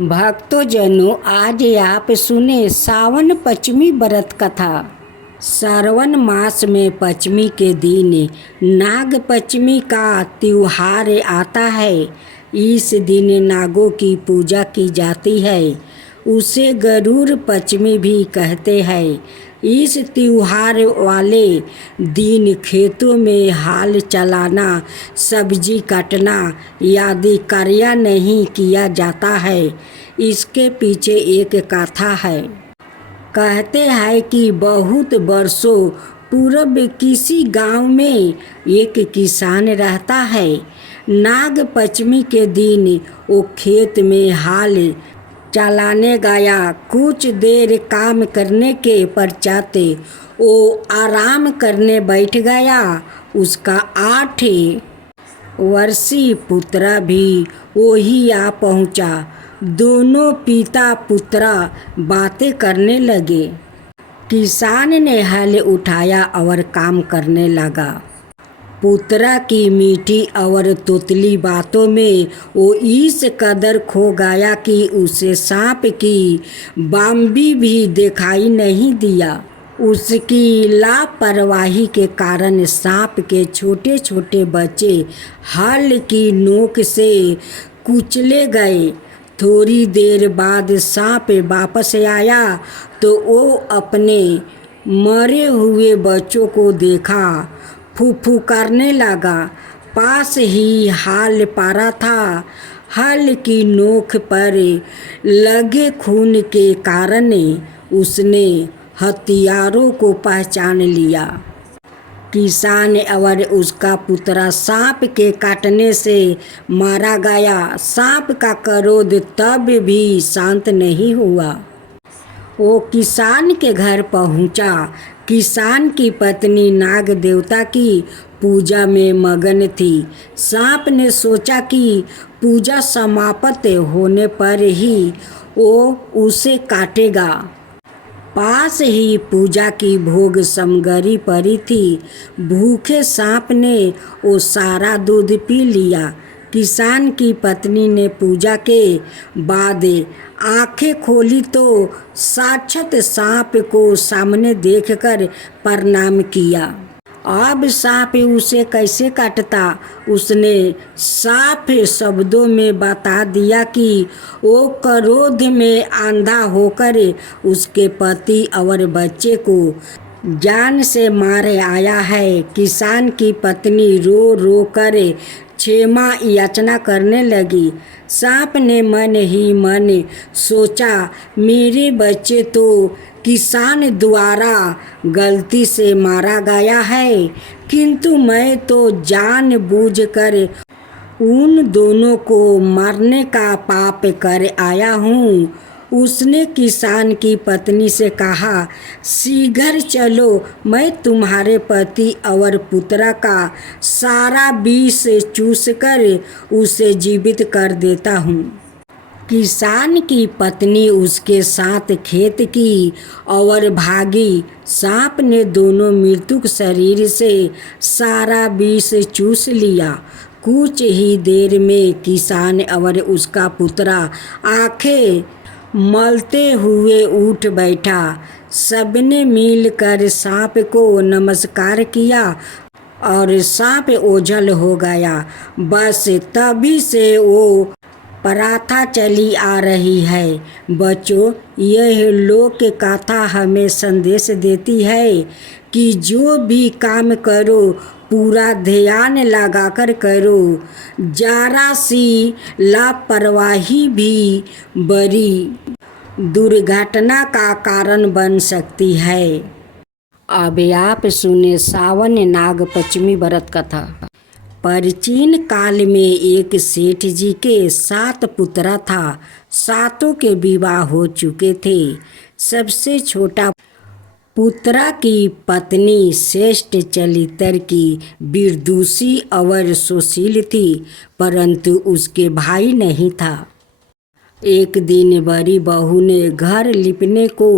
भक्तजनों, आज आप सुने सावन पंचमी व्रत कथा। श्रावण मास में पंचमी के दिन नाग पंचमी का त्योहार आता है। इस दिन नागों की पूजा की जाती है। उसे गरुड़ पंचमी भी कहते हैं। इस त्योहार वाले दिन खेतों में हाल चलाना, सब्जी काटना आदि कार्य नहीं किया जाता है। इसके पीछे एक कथा है। कहते हैं कि बहुत वर्षों पूर्व किसी गांव में एक किसान रहता है। नाग पंचमी के दिन वो खेत में हाल चलाने गया। कुछ देर काम करने के पश्चात वो आराम करने बैठ गया। उसका 8 वर्षीय पुत्र भी वही आ पहुंचा। दोनों पिता पुत्र बातें करने लगे। किसान ने हल उठाया और काम करने लगा। पुत्रा की मीठी और तोतली बातों में वो इस कदर खो गया कि उसे सांप की बाम्बी भी दिखाई नहीं दिया। उसकी लापरवाही के कारण सांप के छोटे छोटे बच्चे हल की नोक से कुचले गए। थोड़ी देर बाद सांप वापस आया तो वो अपने मरे हुए बच्चों को देखा। फूफू करने लगा। पास ही हाल पारा था। हल की नोक पर लगे खून के कारण उसने हथियारों को पहचान लिया। किसान और उसका पुत्र सांप के काटने से मारा गया। सांप का क्रोध तब भी शांत नहीं हुआ। वो किसान के घर पहुंचा। किसान की पत्नी नाग देवता की पूजा में मगन थी। सांप ने सोचा कि पूजा समाप्त होने पर ही वो उसे काटेगा। पास ही पूजा की भोग सामग्री पड़ी थी। भूखे सांप ने वो सारा दूध पी लिया। किसान की पत्नी ने पूजा के बाद आंखें खोली तो साक्षात सांप को सामने देखकर प्रणाम किया। अब सांप उसे कैसे काटता? उसने साफ शब्दों में बता दिया कि वो क्रोध में अंधा होकर उसके पति और बच्चे को जान से मारे आया है। किसान की पत्नी रो रो कर क्षमा याचना करने लगी। सांप ने मन ही मन सोचा, मेरे बच्चे तो किसान द्वारा गलती से मारा गया है, किंतु मैं तो जानबूझकर उन दोनों को मारने का पाप कर आया हूँ। उसने किसान की पत्नी से कहा, शीघ्र चलो, मैं तुम्हारे पति और पुत्र का सारा विष चूसकर उसे जीवित कर देता हूँ। किसान की पत्नी उसके साथ खेत की और भागी। सांप ने दोनों मृतक शरीर से सारा विष चूस लिया। कुछ ही देर में किसान और उसका पुत्र आंखें मलते हुए उठ बैठा। सबने मिलकर सांप को नमस्कार किया और सांप ओझल हो गया। बस तभी से वो प्रथा चली आ रही है। बच्चों, यह लोक कथा हमें संदेश देती है कि जो भी काम करो पूरा ध्यान लगाकर करो। जरा सी लापरवाही भी बड़ी दुर्घटना का कारण बन सकती है। अब आप सुने सावन नाग पंचमी व्रत कथा। प्राचीन काल में एक सेठ जी के 7 पुत्र था। 7 के विवाह हो चुके थे। सबसे छोटा पुत्र की पत्नी श्रेष्ठ चरित्र की, विदुषी और सुशील थी, परंतु उसके भाई नहीं था। एक दिन बड़ी बहू ने घर लिपने को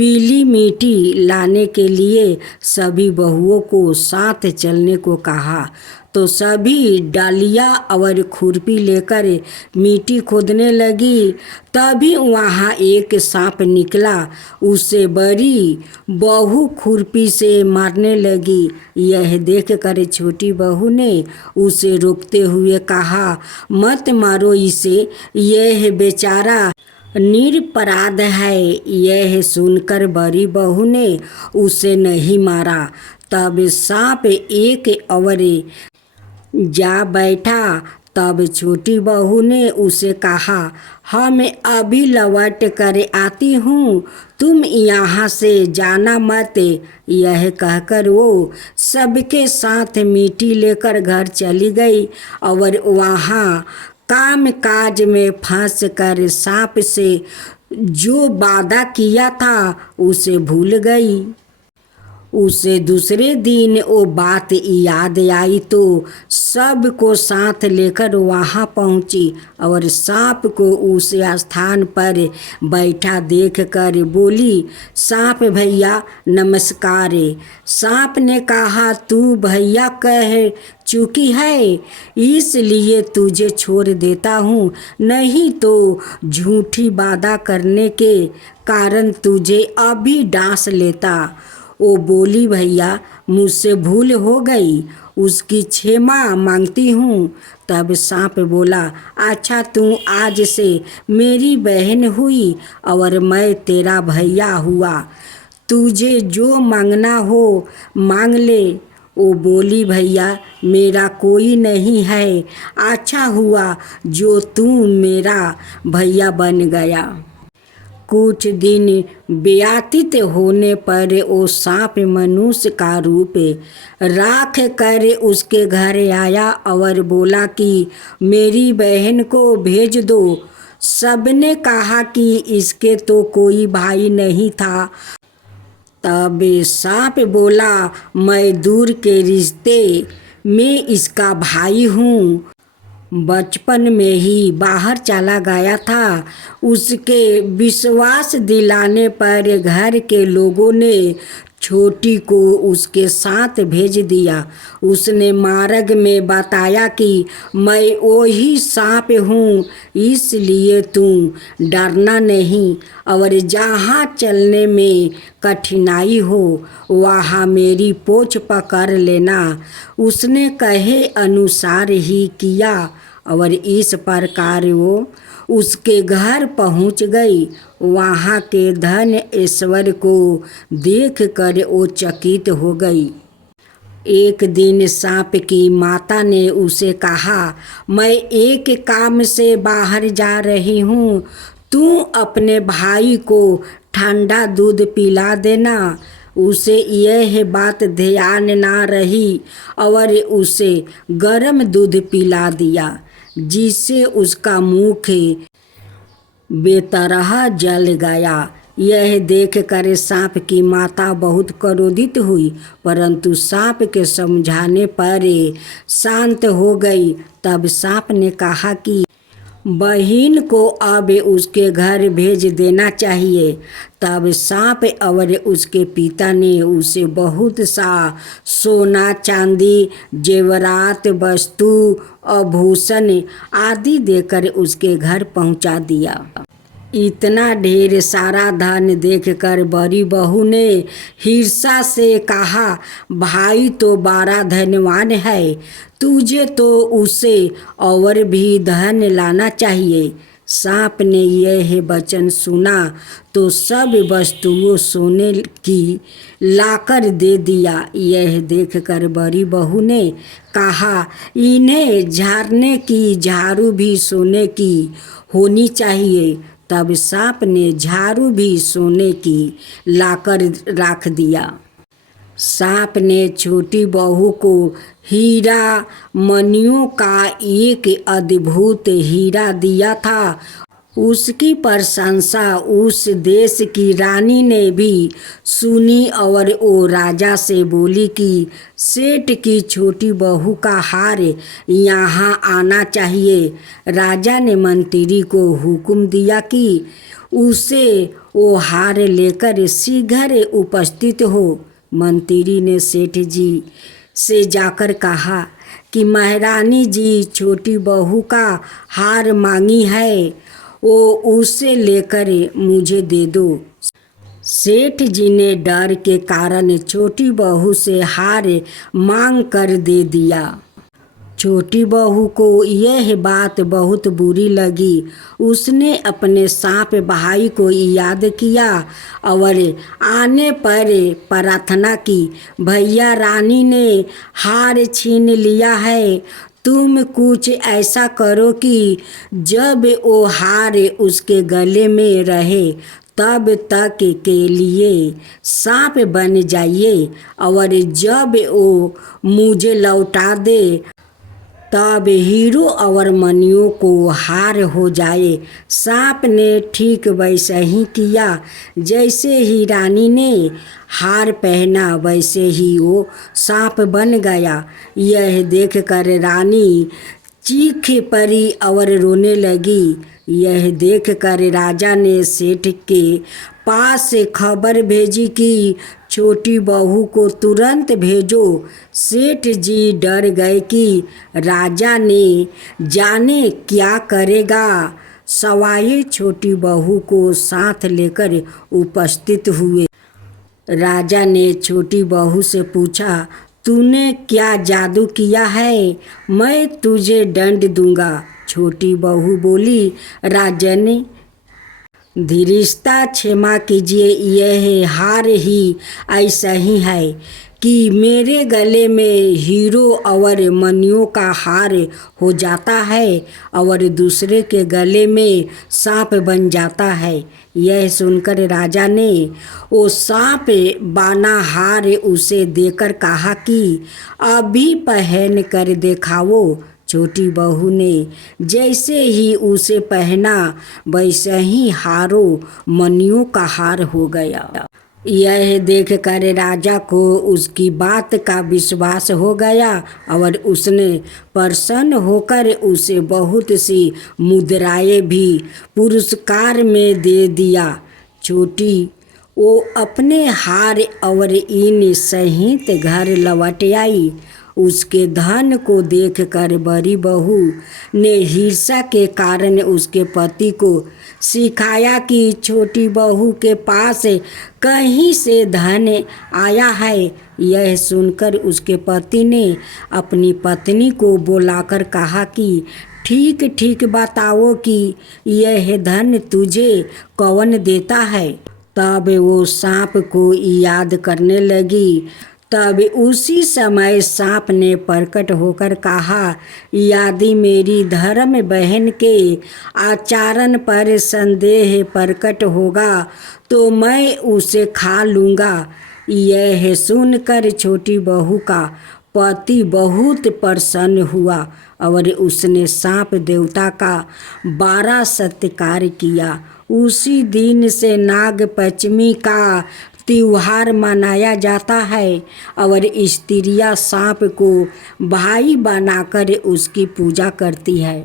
पीली मिट्टी लाने के लिए सभी बहुओं को साथ चलने को कहा तो सभी डालियाँ और खुरपी लेकर मिट्टी खोदने लगी। तभी वहाँ एक सांप निकला। उसे बड़ी बहू खुरपी से मारने लगी। यह देखकर छोटी बहू ने उसे रोकते हुए कहा, मत मारो इसे, यह बेचारा निरपराध है। यह सुनकर बड़ी बहू ने उसे नहीं मारा। तब सांप एक और जा बैठा। तब छोटी बहू ने उसे कहा, हम अभी लौट कर आती हूँ, तुम यहाँ से जाना मत। यह कहकर वो सबके साथ मिट्टी लेकर घर चली गई और वहाँ काम काज में फंस कर सांप से जो वादा किया था उसे भूल गई। उसे दूसरे दिन वो बात याद आई तो सबको साथ लेकर वहाँ पहुँची और सांप को उस स्थान पर बैठा देखकर बोली, सांप भैया नमस्कार। सांप ने कहा, तू भैया कह चुकी है इसलिए तुझे छोड़ देता हूँ, नहीं तो झूठी वादा करने के कारण तुझे अभी डांस लेता। वो बोली, भैया मुझसे भूल हो गई, उसकी क्षमा मांगती हूँ। तब सांप बोला, अच्छा तू आज से मेरी बहन हुई और मैं तेरा भैया हुआ, तुझे जो मांगना हो मांग ले। वो बोली, भैया मेरा कोई नहीं है, अच्छा हुआ जो तू मेरा भैया बन गया। कुछ दिन व्यतीत होने पर वो सांप मनुष्य का रूप राख कर उसके घर आया और बोला कि मेरी बहन को भेज दो। सबने कहा कि इसके तो कोई भाई नहीं था। तब सांप बोला, मैं दूर के रिश्ते में इसका भाई हूँ, बचपन में ही बाहर चला गया था। उसके विश्वास दिलाने पर घर के लोगों ने छोटी को उसके साथ भेज दिया। उसने मार्ग में बताया कि मैं वही सांप हूँ, इसलिए तू डरना नहीं और जहाँ चलने में कठिनाई हो वहाँ मेरी पोंछ पकड़ लेना। उसने कहे अनुसार ही किया और इस प्रकार वो उसके घर पहुंच गई। वहाँ के धन ऐश्वर्य को देखकर वो चकित हो गई। एक दिन सांप की माता ने उसे कहा, मैं एक काम से बाहर जा रही हूँ, तू अपने भाई को ठंडा दूध पिला देना। उसे यह बात ध्यान ना रही और उसे गर्म दूध पिला दिया, जिससे उसका मुख बेतरह जल गया। यह देखकर सांप की माता बहुत क्रोधित हुई, परंतु सांप के समझाने पर शांत हो गई। तब सांप ने कहा कि बहन को अब उसके घर भेज देना चाहिए। तब सांप और उसके पिता ने उसे बहुत सा सोना चांदी जेवरात वस्तु आभूषण आदि देकर उसके घर पहुंचा दिया। इतना ढेर सारा धन देखकर बड़ी बहू ने ईर्ष्या से कहा, भाई तो बड़ा धनवान है, तुझे तो उसे और भी धन लाना चाहिए। सांप ने यह वचन सुना तो सब वस्तुओं सोने की लाकर दे दिया। यह देखकर बड़ी बहू ने कहा, इन्हें झाड़ने की झाड़ू भी सोने की होनी चाहिए। तब सांप ने झाड़ू भी सोने की लाकर रख दिया। सांप ने छोटी बहू को हीरा मणियों का एक अद्भुत हीरा दिया था। उसकी प्रशंसा उस देश की रानी ने भी सुनी और वो राजा से बोली कि सेठ की छोटी बहू का हार यहाँ आना चाहिए। राजा ने मंत्री को हुक्म दिया कि उसे वो हार लेकर शीघ्र उपस्थित हो। मंत्री ने सेठ जी से जाकर कहा कि महारानी जी छोटी बहू का हार मांगी है, वो उसे लेकर मुझे दे दो। सेठ जी ने डर के कारण छोटी बहू से हार मांग कर दे दिया। छोटी बहू को यह बात बहुत बुरी लगी। उसने अपने सांप भाई को याद किया और आने पर प्रार्थना की, भैया रानी ने हार छीन लिया है, तुम कुछ ऐसा करो कि जब वो हार उसके गले में रहे तब तक के लिए सांप बन जाइए और जब वो मुझे लौटा दे तब हीरो और मनियों को हार हो जाए। सांप ने ठीक वैसा ही किया। जैसे ही रानी ने हार पहना वैसे ही वो सांप बन गया। यह देखकर रानी चीख पड़ी और रोने लगी। यह देखकर राजा ने सेठ के पास खबर भेजी कि छोटी बहू को तुरंत भेजो। सेठ जी डर गए कि राजा ने जाने क्या करेगा। सवाई छोटी बहू को साथ लेकर उपस्थित हुए। राजा ने छोटी बहू से पूछा, तूने क्या जादू किया है? मैं तुझे दंड दूंगा। छोटी बहू बोली, राजन धीरजता क्षमा कीजिए, यह हार ही ऐसा ही है कि मेरे गले में हीरो और मनियों का हार हो जाता है और दूसरे के गले में सांप बन जाता है। यह सुनकर राजा ने वो सांप बाना हार उसे देकर कहा कि अभी पहन कर दिखाओ। छोटी बहू ने जैसे ही उसे पहना वैसे ही हारो मनियों का हार हो गया। यह देखकर राजा को उसकी बात का विश्वास हो गया और उसने प्रसन्न होकर उसे बहुत सी मुद्राएं भी पुरस्कार में दे दिया। छोटी वो अपने हार और इन सहित घर लौट आई। उसके धन को देखकर बड़ी बहू ने ईर्ष्या के कारण उसके पति को सिखाया कि छोटी बहू के पास कहीं से धन आया है। यह सुनकर उसके पति ने अपनी पत्नी को बुलाकर कहा कि ठीक ठीक बताओ कि यह धन तुझे कौन देता है। तब वो सांप को याद करने लगी। तब उसी समय सांप ने प्रकट होकर कहा, यदि मेरी धर्म बहन के आचरण पर संदेह प्रकट होगा तो मैं उसे खा लूँगा। यह सुनकर छोटी बहू का पति बहुत प्रसन्न हुआ और उसने सांप देवता का 12 सत्कार किया। उसी दिन से नाग पंचमी का त्योहार मनाया जाता है और स्त्रियां सांप को भाई बनाकर उसकी पूजा करती है।